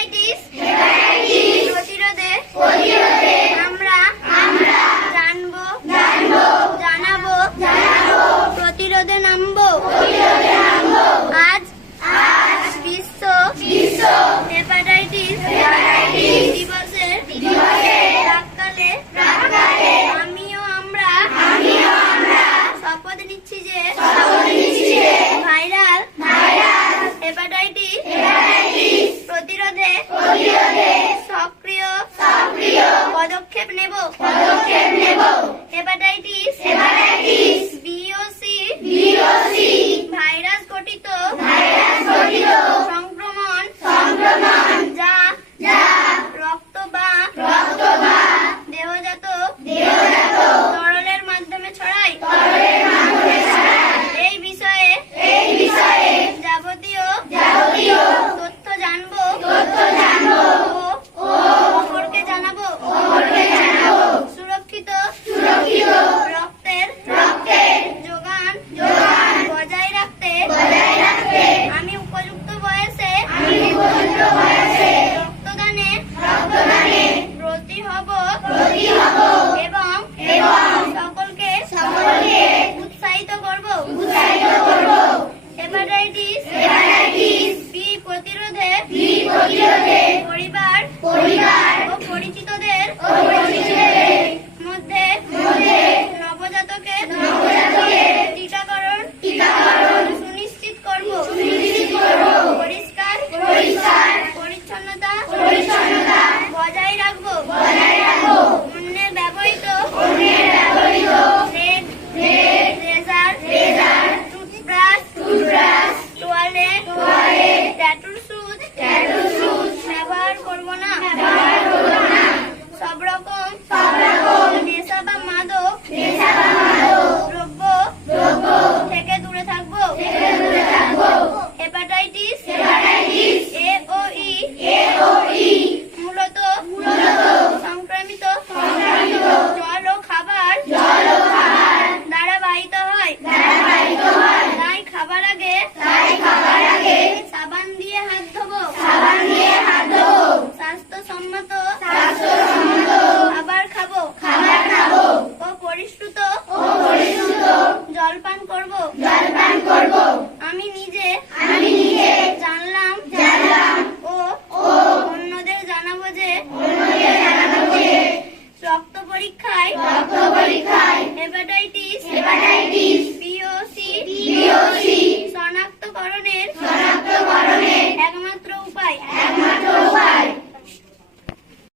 Hepatitis প্রতিরোধে আমরা জানাবো প্রতিরোধে নামবো। আজ বিশ্ব হেপাটাইটিস দিবসের প্রাক্কালে আমিও আমরা শপথ নিচ্ছি যে ভাইরাল হেপাটাইটিস প্রতিরোধে সক্রিয় পদক্ষেপ নেব। হেপাটাইটিস বিওসি ভাইরাস গঠিত সংক্রমণ যা রক্ত বা দেহজাত তরলের মাধ্যমে ছড়ায়। এই বিষয়ে যাবতীয় তথ্য জানবো ও অপরকে জানাবো। সুরক্ষিত রক্তের যোগান বজায় রাখতে আমি উপযুক্ত বয়সে রক্তদানে ব্রতী হব এবং সকলকে উৎসাহিত করব। হেপাটাইটিস বি প্রতিরোধে পরিবার ও পরিচিতদের মধ্যে নবজাতকের টিকাকরণ সুনিশ্চিত করব। পরিষ্কার পরিচ্ছন্নতা বজায় রাখবো। অন্যের ব্যবহৃত রেজার টুথব্রাশ তোয়ালেট ট্যাটুর সুচ ব্যবহার করব না। সব রকম নেশা বা মাদক দ্রব্য থেকে দূরে থাকবো। হেপাটাইটিস এ ও ই মূলত সংক্রামিত জল ও খাবার দ্বারা বাহিত হয়। তাই খাবার আগে সাবান দিয়ে হাত ধোবো। স্বাস্থ্যসম্মত খাবার খাবো ও পরিশ্রুত জলপান করব। আমি নিজে জানলাম ও অন্যদের জানাবো যে রক্ত পরীক্ষায় হেপাটাইটিস